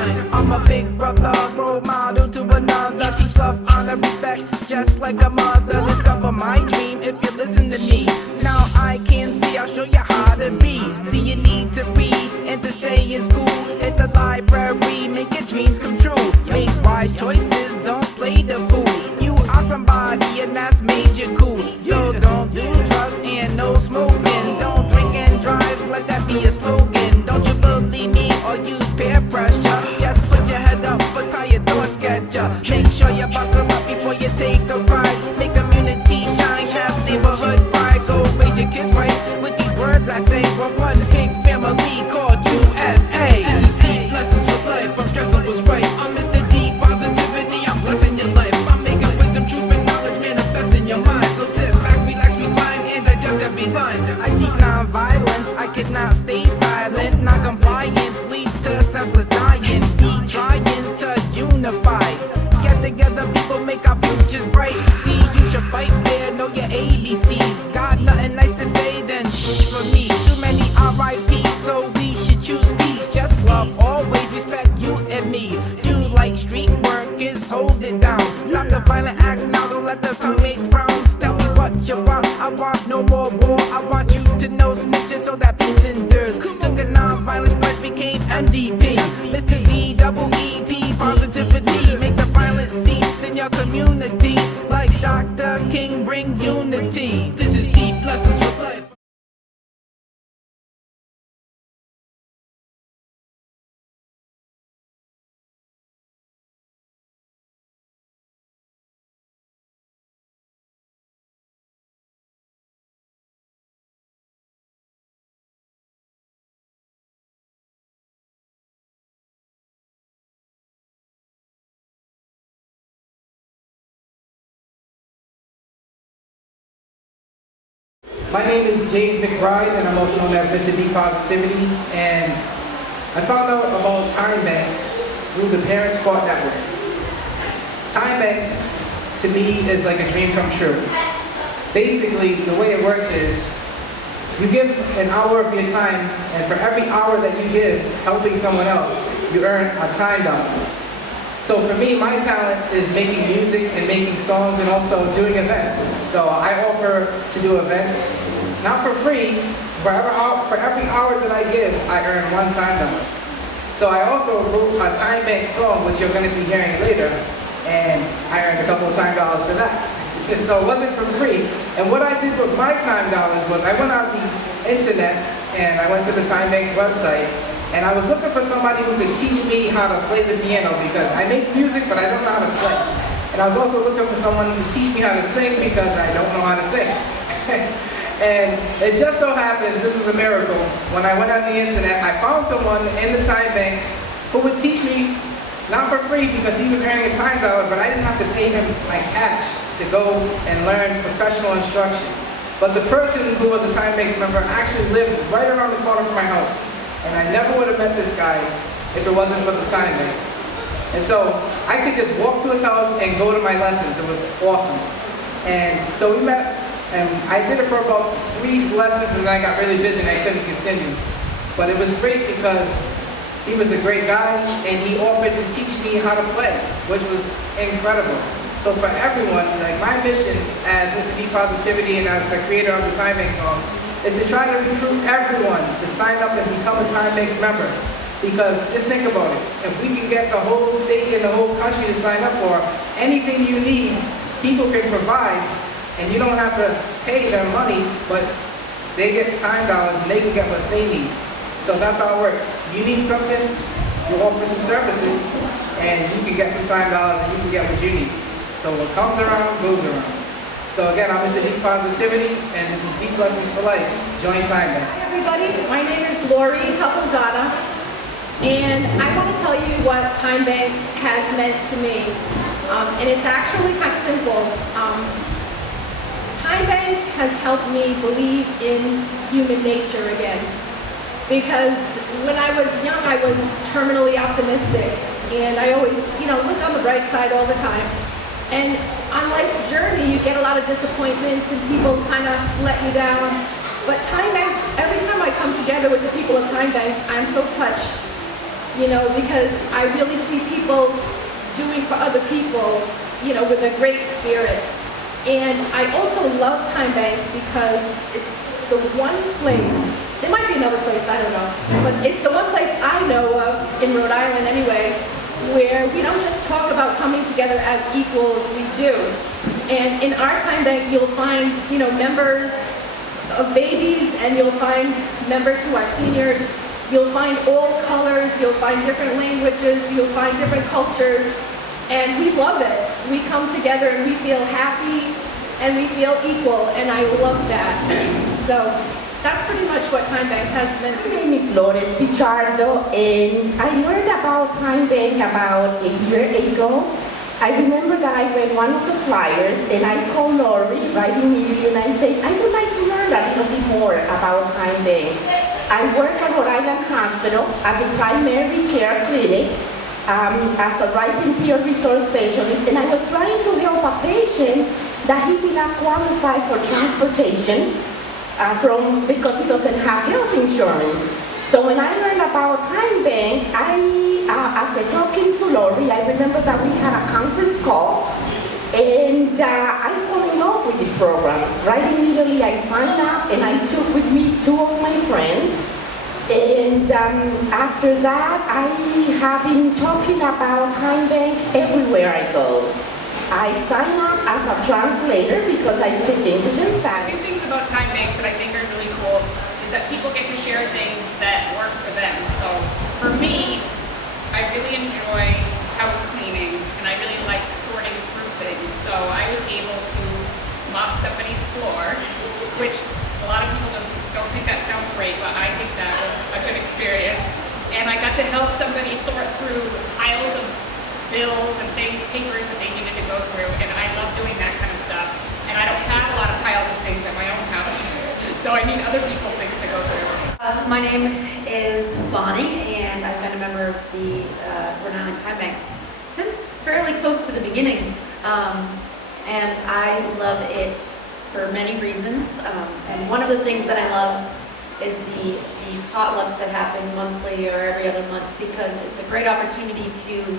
done. I'm a big brother, role model to another. Teach love, honor, respect, just like a mother. Discover my dream if you listen to me. Now I can see, I'll show you how to be. See, you need to read and to stay in school. Hit the library, make your dreams come true. Make wise choices, don't play the fool. You are somebody and that's made you cool. So don't do drugs and no smoking. Don't drink and drive, let that be a slogan. Don't you believe me or use peer pressure. Just put your head up for tie your thoughts get ya. Make sure you buckle up before you take a ride. Make community shine, have neighborhood pride. Go raise your kids right with these words I say. From one big family called USA. This is deep lessons for life, I'm stressing what's right. I'm Mr. Deep Positivity, I'm blessing your life. I'm making wisdom, truth, and knowledge manifest in your mind. So sit back, relax, recline, and digest every line. I teach non-violence, I cannot stay silent. Non-compliance leads to senseless dying. Be trying to unify. Get together, people, make our futures bright. See, you should fight fair, know your ABCs. Got nothing nice to say, then shh for me. Too many RIP, so we should choose peace. Just love, always respect you and me. Do like street workers, hold it down. Stop the violent acts now, don't let the make frowns. Tell me what you want, I want no more war. I want you to know snitches so that peace endures. Took a non-violence pledge, became MDP. Mr. D, double EP, positivity. Make the violence cease in your community. Like Dr. King, bring unity. This is deep lessons for life. My name is James McBride, and I'm also known as Mr. D Positivity. And I found out about Timebanks through the Parents Sport Network. Timebanks, to me, is like a dream come true. Basically, the way it works is, you give an hour of your time, and for every hour that you give helping someone else, you earn a time dollar. So for me, my talent is making music and making songs and also doing events. So I offer to do events, not for free. For every hour that I give, I earn one time dollar. So I also wrote a Timebanks song, which you're going to be hearing later, and I earned a couple of time dollars for that. So it wasn't for free. And what I did with my time dollars was I went on the internet and I went to the Timebanks website. And I was looking for somebody who could teach me how to play the piano because I make music, but I don't know how to play. And I was also looking for someone to teach me how to sing because I don't know how to sing. And it just so happens, this was a miracle. When I went on the internet, I found someone in the Timebanks who would teach me, not for free because he was earning a time dollar, but I didn't have to pay him my cash to go and learn professional instruction. But the person who was a Timebanks member actually lived right around the corner from my house. And I never would have met this guy if it wasn't for the Timebanks. And so I could just walk to his house and go to my lessons. It was awesome. And so we met, and I did it for about 3 lessons, and then I got really busy and I couldn't continue. But it was great because he was a great guy, and he offered to teach me how to play, which was incredible. So for everyone, like my mission as Mr. D Positivity and as the creator of the Timebanks song, is to try to recruit everyone to sign up and become a Timebanks member. Because just think about it, if we can get the whole state and the whole country to sign up for anything you need, people can provide, and you don't have to pay them money, but they get time dollars and they can get what they need. So that's how it works. You need something, you offer some services, and you can get some time dollars and you can get what you need. So what comes around, goes around. So again, I'm Mr. Deep Positivity, and this is Deep Lessons for Life. Join Timebanks. Hi everybody, my name is Lori Tapozada, and I want to tell you what Timebanks has meant to me. And it's actually quite simple. Timebanks has helped me believe in human nature again. Because when I was young, I was terminally optimistic, and I always, look on the bright side all the time. And on life's journey, you get a lot of disappointments and people kind of let you down. But Timebanks, every time I come together with the people of Timebanks, I'm so touched you know, because I really see people doing for other people, you know, with a great spirit. And I also love Timebanks because it's the one place, there might be another place, I don't know, but it's the one place I know of, in Rhode Island anyway, where we don't just talk about coming together as equals, we do. And in our time bank, you'll find, you know, members of babies, and you'll find members who are seniors. You'll find all colors, you'll find different languages, you'll find different cultures, and we love it. We come together and we feel happy and we feel equal, and I love that. So that's pretty much what Timebanks has meant to My me. name is Lores Pichardo, and I learned about Timebank about a year ago. I remember that I read one of the flyers, and I called Lori right immediately, and I said, I would like to learn a little bit more about Timebank. I work at Rhode Island Hospital at the primary care clinic as a right and peer resource specialist, and I was trying to help a patient that he did not qualify for transportation because he doesn't have health insurance. So when I learned about Timebank, after talking to Lori, I remember that we had a conference call, and I fell in love with the program. Right immediately I signed up, and I took with me 2 of my friends. And after that, I have been talking about Timebank everywhere I go. I sign up as a translator because I speak English and A Spanish. few things about Timebanks that I think are really cool is that people get to share things that work for them. So for me, I really enjoy house cleaning, and I really like sorting through things. So I was able to mop somebody's floor, which a lot of people don't think that sounds great, but I think that was a good experience. And I got to help somebody sort through piles of bills and papers that they needed to go through, and I love doing that kind of stuff. And I don't have a lot of piles of things at my own house, so I need other people's things to go through. My name is Bonnie, and I've been a member of the Rhode Island Timebanks since fairly close to the beginning. And I love it for many reasons. And one of the things that I love is the potlucks that happen monthly or every other month, because it's a great opportunity to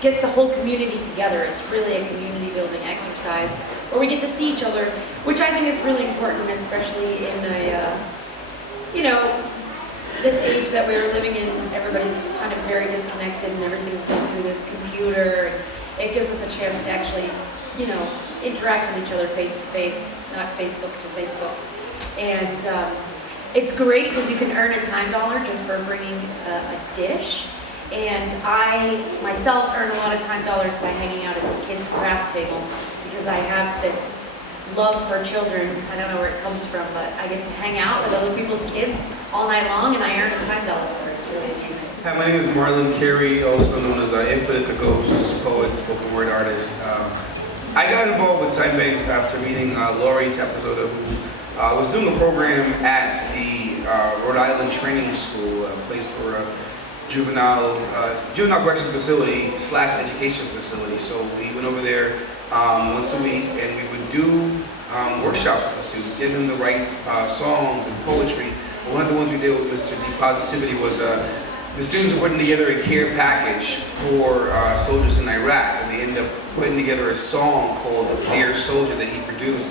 get the whole community together. It's really a community building exercise where we get to see each other, which I think is really important, especially in a, you know, this age that we're living in. Everybody's kind of very disconnected and everything's done through the computer. It gives us a chance to actually, you know, interact with each other face to face, not Facebook to Facebook. And it's great because you can earn a time dollar just for bringing a dish. And I myself earn a lot of time dollars by hanging out at the kids' craft table, because I have this love for children. I don't know where it comes from, but I get to hang out with other people's kids all night long, and I earn a time dollar for it. It's really amazing. Hi, my name is Marlon Carey, also known as Infinite the Ghost, poet, spoken word artist. I got involved with Timebanks after meeting Lori Tapeno, who was doing a program at the Rhode Island Training School, a place for juvenile correction facility / education facility. So we went over there once a week, and we would do workshops with the students, getting them the right songs and poetry. But one of the ones we did with Mr. D Positivity was the students were putting together a care package for soldiers in Iraq, and they ended up putting together a song called Dear Soldier that he produced.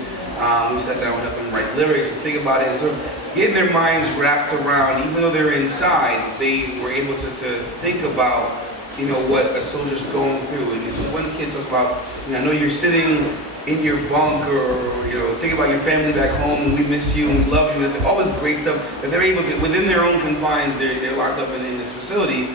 We sat down and helped them write lyrics and think about it, and sort of getting their minds wrapped around, even though they're inside, they were able to think about, you know, what a soldier's going through. And one kid talks about, you know, I know you're sitting in your bunk, or, you know, think about your family back home, and we miss you and we love you. It's all this great stuff that they're able to, within their own confines, they're locked up in this facility,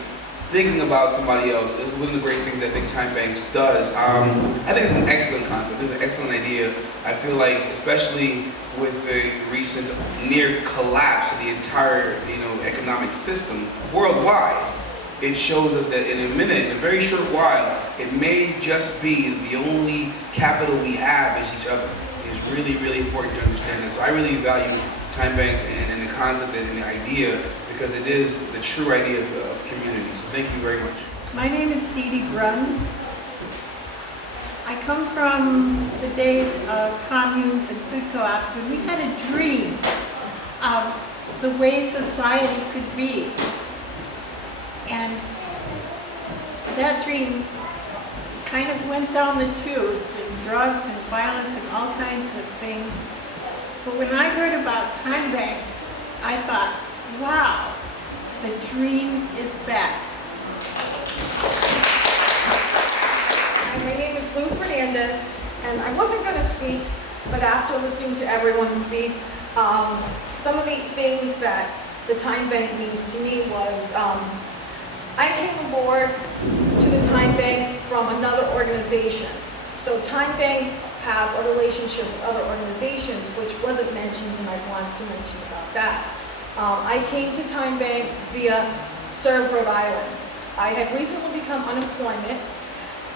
thinking about somebody else. Is one of the great things that I think Timebanks does. I think it's an excellent concept. It's an excellent idea. I feel like, especially with the recent near collapse of the entire, you know, economic system worldwide, it shows us that in a minute, in a very short while, it may just be the only capital we have is each other. It's really, really important to understand that. So I really value Timebanks and the concept and the idea, because it is the true idea of community. So thank you very much. My name is Dee Dee Bruns. I come from the days of communes and food co-ops when we had a dream of the way society could be. And that dream kind of went down the tubes, and drugs and violence and all kinds of things. But when I heard about Timebanks, I thought, wow, the dream is back. My name is Lou Fernandez, and I wasn't going to speak, but after listening to everyone speak, some of the things that the Time Bank means to me was, I came aboard to the Time Bank from another organization. So Time Banks have a relationship with other organizations, which wasn't mentioned, and I want to mention about that. I came to Time Bank via Serve Rhode Island. I had recently become unemployed,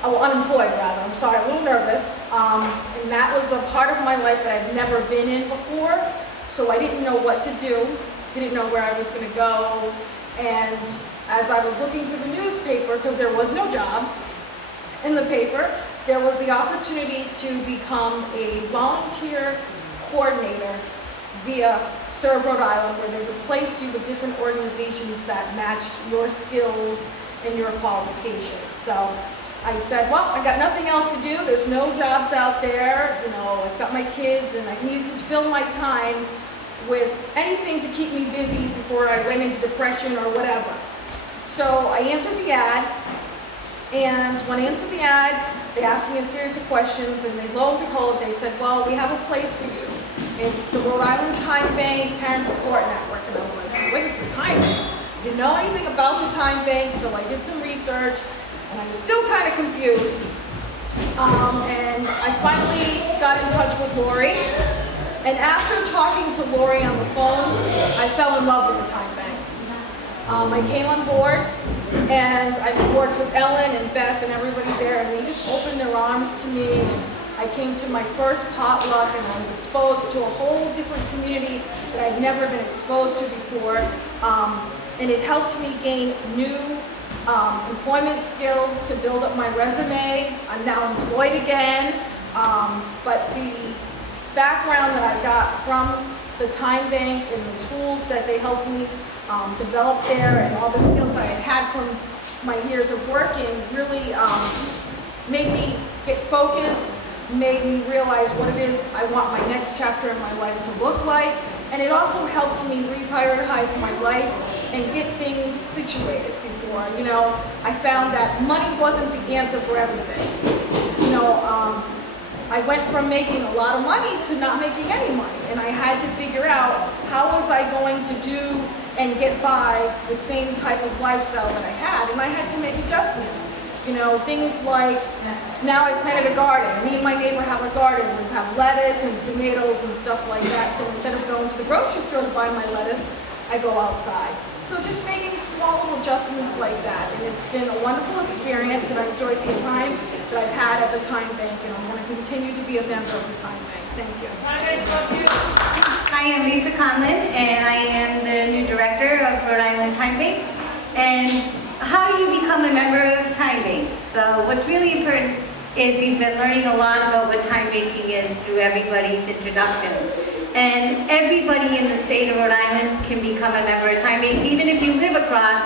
I'm sorry, a little nervous. And that was a part of my life that I've never been in before. So I didn't know what to do, didn't know where I was going to go. And as I was looking through the newspaper, because there was no jobs in the paper, there was the opportunity to become a volunteer coordinator via Serve Rhode Island, where they would place you with different organizations that matched your skills and your qualifications. So I said, well, I got nothing else to do. There's no jobs out there. You know, I've got my kids, and I needed to fill my time with anything to keep me busy before I went into depression or whatever. So I answered the ad, and when I answered the ad, they asked me a series of questions, and lo and behold, they said, well, we have a place for you. It's the Rhode Island Time Bank Parent Support Network. And I was like, what is the Time Bank? I didn't know anything about the Time Bank, so I did some research, and I was still kind of confused. And I finally got in touch with Lori. And after talking to Lori on the phone, I fell in love with the Time Bank. I came on board, and I worked with Ellen and Beth and everybody there, and they just opened their arms to me. I came to my first potluck, and I was exposed to a whole different community that I'd never been exposed to before. And it helped me gain new employment skills to build up my resume. I'm now employed again, but the background that I got from the Time Bank and the tools that they helped me develop there, and all the skills that I had from my years of working really made me get focused, made me realize what it is I want my next chapter in my life to look like, and it also helped me reprioritize my life and get things situated before. You know, I found that money wasn't the answer for everything. You know, I went from making a lot of money to not making any money, and I had to figure out how was I going to do and get by the same type of lifestyle that I had, and I had to make adjustments. You know, things like, now I planted a garden. Me and my neighbor have a garden. We have lettuce and tomatoes and stuff like that, so instead of going to the grocery store to buy my lettuce, I go outside. So just making small little adjustments like that, and it's been a wonderful experience, and I enjoyed the time that I've had at the Time Bank, and I'm going to continue to be a member of the Time Bank. Thank you. I am Lisa Conlon, and I am the new director of Rhode Island Time Banks. And how do you become a member of Time Banks? So what's really important is we've been learning a lot about what time banking is through everybody's introductions. And everybody in the state of Rhode Island can become a member of Time Banks. Even if you live across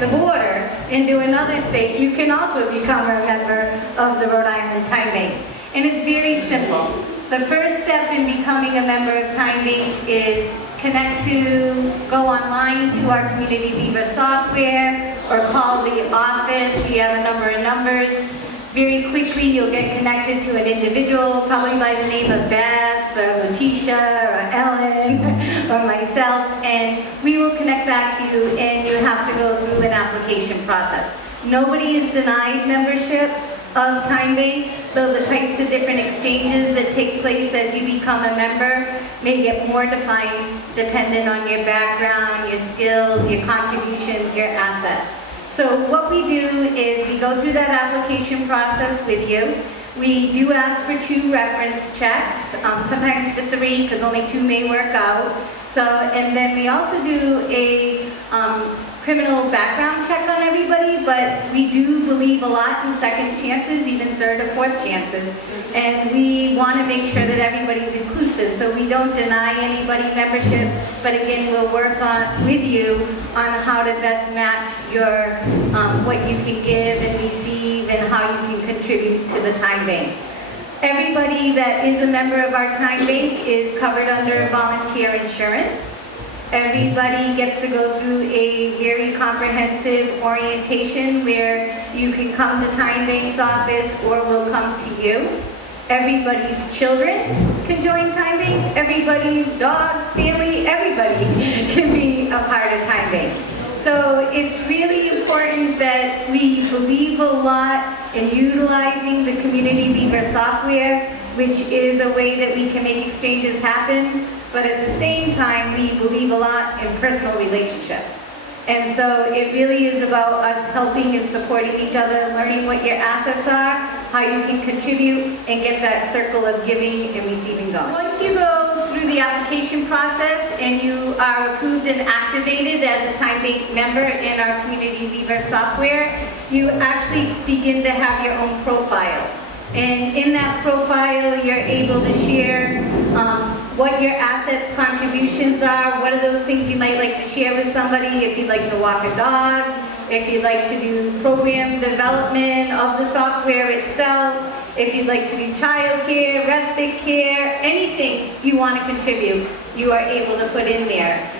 the border into another state, you can also become a member of the Rhode Island Time Banks. And it's very simple. The first step in becoming a member of Time Banks is go online to our Community Beaver software, or call the office. We have a number of numbers. Very quickly, you'll get connected to an individual, probably by the name of Beth, or Letitia, or Ellen, or myself, and we will connect back to you, and you have to go through an application process. Nobody is denied membership of Time Banks, though the types of different exchanges that take place as you become a member may get more defined dependent on your background, your skills, your contributions, your assets. So what we do is we go through that application process with you. We do ask for 2 reference checks, sometimes for 3 because only 2 may work out. So, and then we also do a criminal background check on everybody, but we do believe a lot in second chances, even third or fourth chances. And we want to make sure that everybody's inclusive, so we don't deny anybody membership, but again, we'll work with you on how to best match your, what you can give and receive and how you can contribute to the time bank. Everybody that is a member of our time bank is covered under volunteer insurance. Everybody gets to go through a very comprehensive orientation where you can come to Time Bank's office or we'll come to you. Everybody's children can join Time Banks. Everybody's dogs, family, everybody can be a part of Time Banks. So it's really important that we believe a lot in utilizing the Community Weaver software, which is a way that we can make exchanges happen, but at the same time, we believe a lot in personal relationships. And so it really is about us helping and supporting each other, learning what your assets are, how you can contribute, and get that circle of giving and receiving going. Once you go through the application process and you are approved and activated as a Time Bank member in our Community Weaver software, you actually begin to have your own profile. And in that profile, you're able to share what your assets contributions are, what are those things you might like to share with somebody, if you'd like to walk a dog, if you'd like to do program development of the software itself, if you'd like to do child care, respite care, anything you want to contribute, you are able to put in there.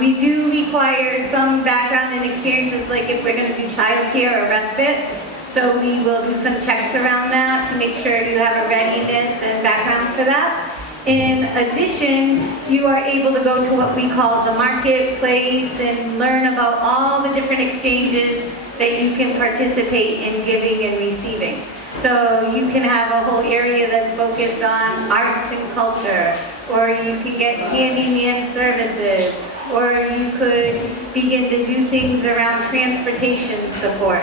We do require some background and experiences, like if we're going to do child care or respite. So we will do some checks around that to make sure you have a readiness and background for that. In addition, you are able to go to what we call the marketplace and learn about all the different exchanges that you can participate in giving and receiving. So you can have a whole area that's focused on arts and culture, or you can get handyman services, or you could begin to do things around transportation support.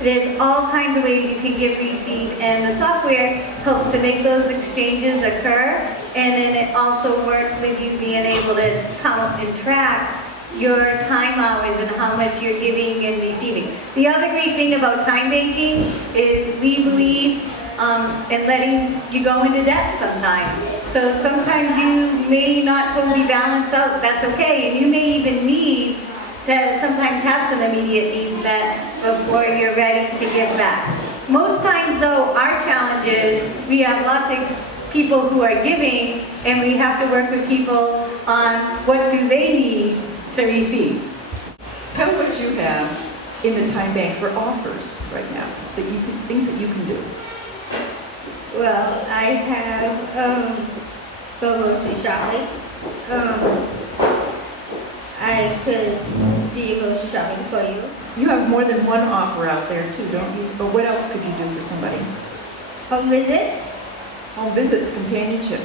There's all kinds of ways you can give, receive, and the software helps to make those exchanges occur, and then it also works with you being able to count and track your time hours and how much you're giving and receiving. The other great thing about time banking is we believe in letting you go into debt sometimes. So sometimes you may not totally balance out, that's okay, and you may even need to sometimes have some immediate needs met before you're ready to give back. Most times though, our challenge is we have lots of people who are giving, and we have to work with people on what do they need to receive. Tell what you have in the Time Bank for offers right now, that you can, things that you can do. Well, I have go grocery shopping. I could do your grocery shopping for you. You have more than one offer out there too, don't you? But what else could you do for somebody? Home visits. Home visits, companionship.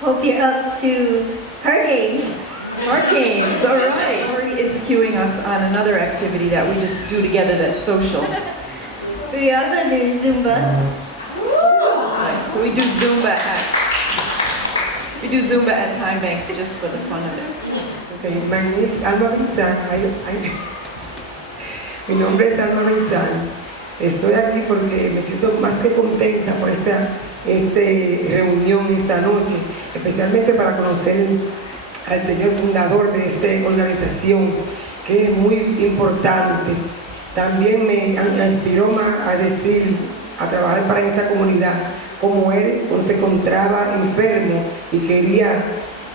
Hope you're up to card games. Card games, all right. Lori is cueing us on another activity that we just do together that's social. We also do Zumba. So we do Zumba at Time Banks just for the fun of it. Okay, my name is Alma Benzán. Mi nombre es Alma Benzán. Estoy aquí porque me siento más que contenta por esta reunión esta noche, especialmente para conocer al señor fundador de esta organización, que es muy importante. También me inspiró más a trabajar para esta comunidad, como él se encontraba enfermo y quería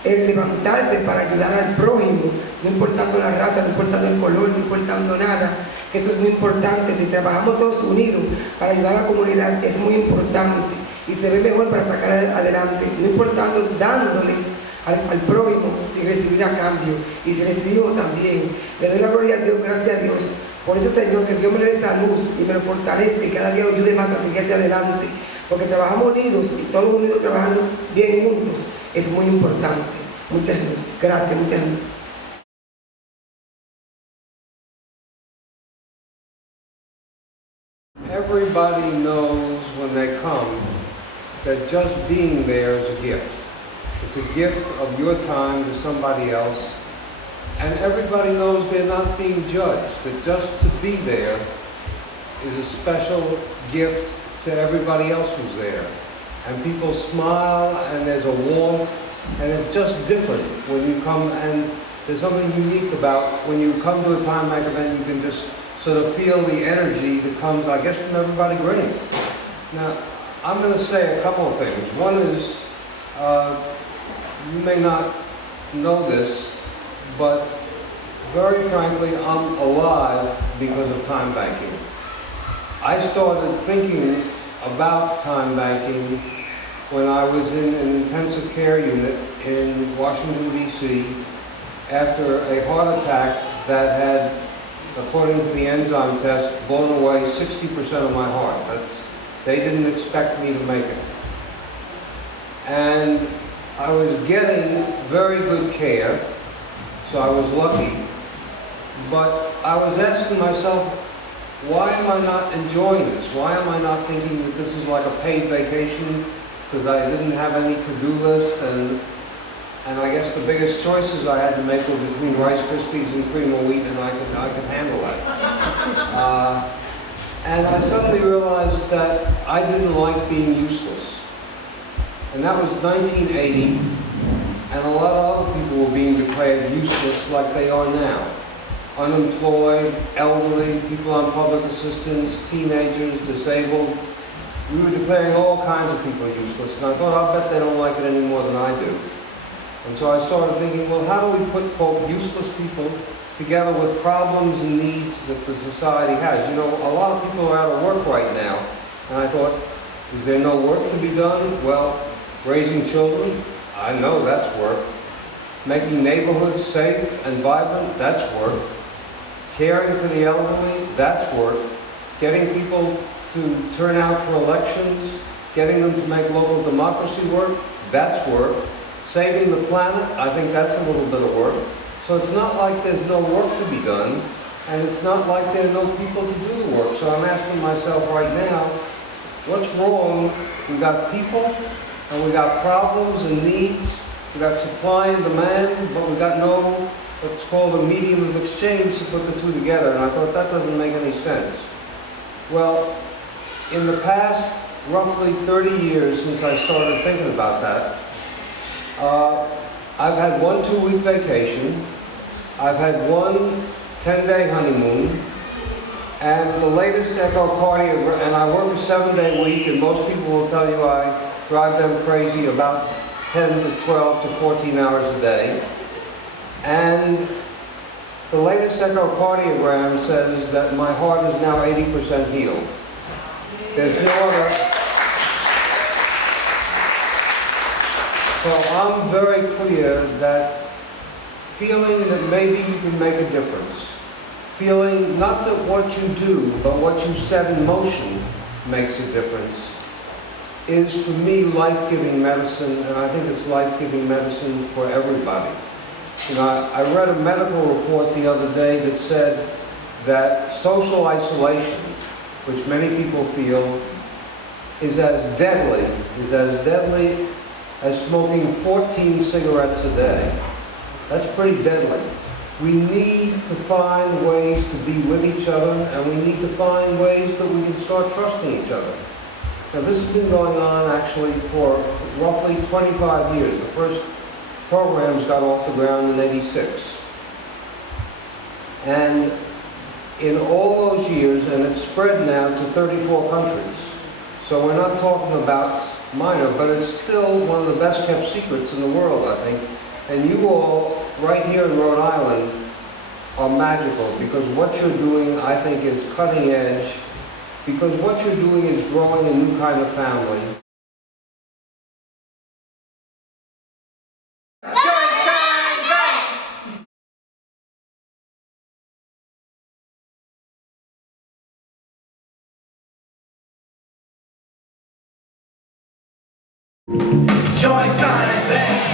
él levantarse para ayudar al prójimo, no importando la raza, no importando el color, no importando nada, que eso es muy importante. Si trabajamos todos unidos para ayudar a la comunidad, es muy importante y se ve mejor para sacar adelante, no importando dándoles al prójimo sin recibir a cambio, y si recibimos también. Le doy la gloria a Dios, gracias a Dios por ese Señor, que Dios me le dé salud y me lo fortalezca y cada día lo ayude más a seguir hacia adelante, porque trabajamos unidos y todos unidos trabajando bien juntos es muy importante. Muchas gracias, muchas gracias. Everybody knows when they come that just being there is a gift. It's a gift of your time to somebody else, and everybody knows they're not being judged, that just to be there is a special gift to everybody else who's there. And people smile, and there's a warmth, and it's just different when you come and There's something unique about when you come to a Time Bank event, you can just sort of feel the energy that comes, I guess, from everybody grinning. Now, I'm going to say a couple of things. One is, you may not know this, but very frankly, I'm alive because of time banking. I started thinking about time banking when I was in an intensive care unit in Washington, D.C. after a heart attack that had, according to the enzyme test, blown away 60% of my heart. They didn't expect me to make it. And I was getting very good care, so I was lucky. But I was asking myself, why am I not enjoying this? Why am I not thinking that this is like a paid vacation? Because I didn't have any to-do list, and I guess the biggest choices I had to make were between Rice Krispies and cream of wheat, and I could handle that. And I suddenly realized that I didn't like being useless. And that was 1980, and a lot of other people were being declared useless like they are now. Unemployed, elderly, people on public assistance, teenagers, disabled. We were declaring all kinds of people useless, and I thought, I'll bet they don't like it any more than I do. And so I started thinking, well, how do we put, quote, useless people together with problems and needs that the society has? You know, a lot of people are out of work right now, and I thought, is there no work to be done? Well, raising children, I know that's work. Making neighborhoods safe and vibrant, that's work. Caring for the elderly, that's work. Getting people to turn out for elections, getting them to make local democracy work, that's work. Saving the planet, I think that's a little bit of work. So it's not like there's no work to be done, and it's not like there are no people to do the work. So I'm asking myself right now, what's wrong? We got people, and we got problems and needs, we got supply and demand, but we got no, what's called a medium of exchange to put the two together, and I thought that doesn't make any sense. Well, in the past roughly 30 years since I started thinking about that, I've had one 2-week vacation, I've had one 10-day honeymoon, and the latest echocardiogram, and I work a 7-day week, and most people will tell you I drive them crazy about 10 to 12 to 14 hours a day. And the latest echocardiogram says that my heart is now 80% healed. There's no other. So I'm very clear that feeling that maybe you can make a difference, feeling not that what you do, but what you set in motion makes a difference, is for me life-giving medicine, and I think it's life-giving medicine for everybody. You know, I read a medical report the other day that said that social isolation, which many people feel, is as deadly as smoking 14 cigarettes a day. That's pretty deadly. We need to find ways to be with each other, and we need to find ways that we can start trusting each other. Now, this has been going on actually for roughly 25 years. The first programs got off the ground in '86. And in all those years, and it's spread now to 34 countries. So we're not talking about minor, but it's still one of the best kept secrets in the world, I think. And you all, right here in Rhode Island, are magical, because what you're doing, I think, is cutting edge, because what you're doing is growing a new kind of family. Join Timebanks,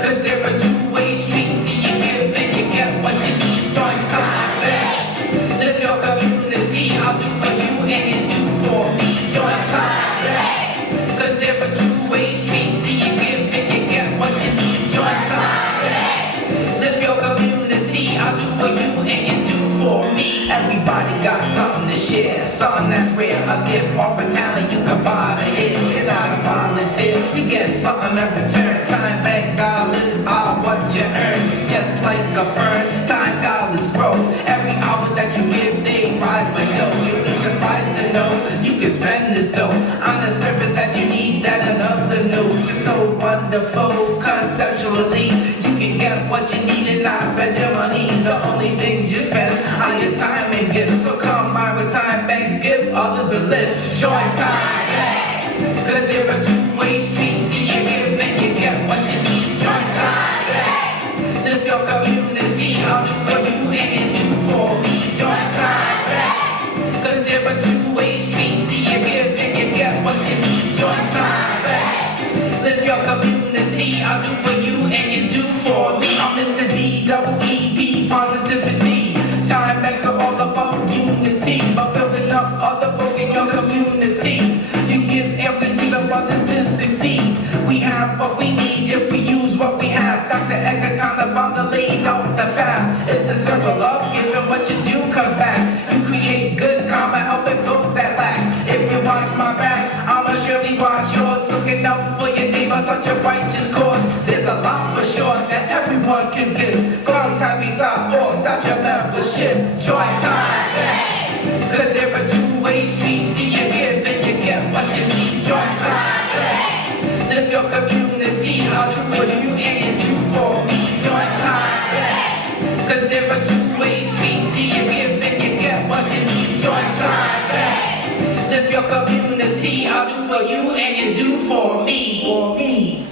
cause there are two-way streets. See, you give and you get what you need. Join Timebanks, live your community. I'll do for you and you do for me. Join Timebanks, cause there are two-way streets. See, you give and you get what you need. Join Timebanks, live your community. I'll do for you and you do for me. Everybody got something to share, something that's rare. A gift or a talent you can buy to hit. You're not a volunteer, you get something in return. Time bank dollars are what you earn. Just like a fern, time dollars grow. Every hour that you give, they rise with dough. You'll be surprised to know you can spend this dough on the service that you need that another knows. It's so wonderful conceptually. You can get what you need and not spend your money. The only things you spend are your time and gifts. So come by with Timebanks, give others a lift. Join Timebanks, cause there are two-way streets. See you give and you get what you need. Join Timebanks, live your community. I'll do for you and you do for me. Join Timebanks, cause there are two-way streets. See you give and you get what you need. Join Timebanks, live your community. I'll do for you and you do for me. I'm Mr. D-double-E-D, positivity. Timebanks are all about unity, by building up other folk in your community. You give and receive of others to succeed. We have what we need if we use what we have. Dr. Edgar kind of found the laid out the path. It's a circle of giving, what you do comes back. You create good karma, helping those that lack. If you watch my back, I'ma surely watch yours. Looking out for your neighbor, such a righteous cause. There's a lot for sure that everyone can give. Go to Timebanks RI, start your membership. Join Timebanks, cause there are two-way streets. See you give and you get what you need. Join Timebanks, live your community. I'll do for you and you do for me. Join Timebanks, cause there are two-way streets. See you give and you get what you need. Join Timebanks, live your community. I'll do for you and you do for me. For me.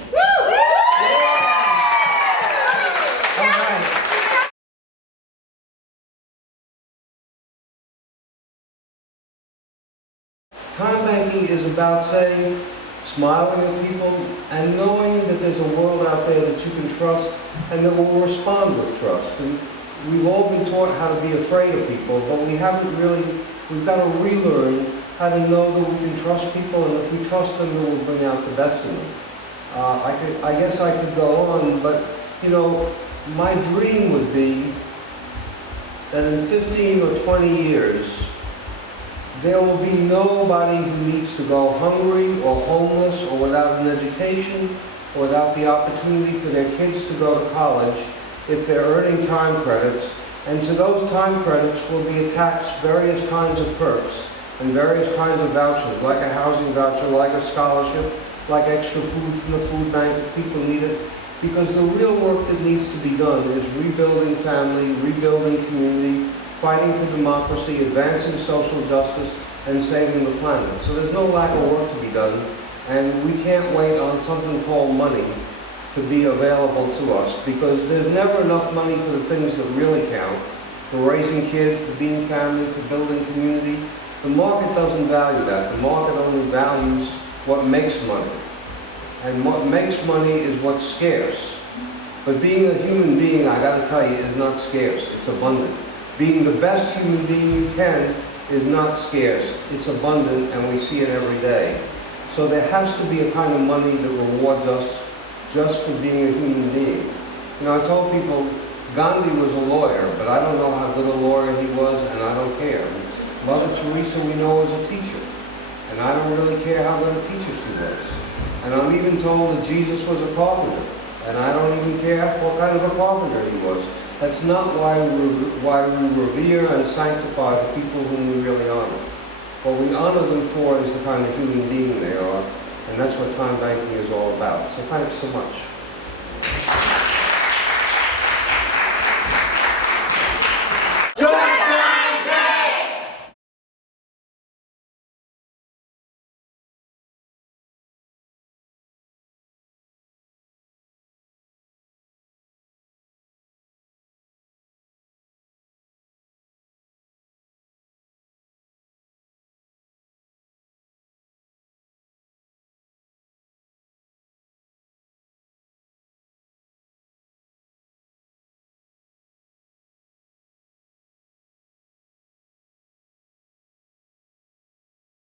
Time banking is about saying, smiling at people, and knowing that there's a world out there that you can trust and that will respond with trust. And we've all been taught how to be afraid of people, but we haven't really, we've got to relearn how to know that we can trust people, and if we trust them, it will bring out the best in them. I guess I could go on, but you know, my dream would be that in 15 or 20 years, there will be nobody who needs to go hungry or homeless or without an education or without the opportunity for their kids to go to college if they're earning time credits. And to those time credits will be attached various kinds of perks and various kinds of vouchers, like a housing voucher, like a scholarship, like extra food from the food bank if people need it. Because the real work that needs to be done is rebuilding family, rebuilding community, fighting for democracy, advancing social justice, and saving the planet. So there's no lack of work to be done, and we can't wait on something called money to be available to us, because there's never enough money for the things that really count, for raising kids, for being family, for building community. The market doesn't value that. The market only values what makes money. And what makes money is what's scarce. But being a human being, I gotta tell you, is not scarce, it's abundant. Being the best human being you can is not scarce, it's abundant, and we see it every day. So there has to be a kind of money that rewards us just for being a human being. You know, I told people Gandhi was a lawyer, but I don't know how good a lawyer he was, and I don't care. Mother Teresa we know was a teacher, and I don't really care how good a teacher she was. And I'm even told that Jesus was a carpenter, and I don't even care what kind of a carpenter he was. That's not why we revere and sanctify the people whom we really honor. What we honor them for is the kind of human being they are, and that's what time banking is all about. So thanks so much.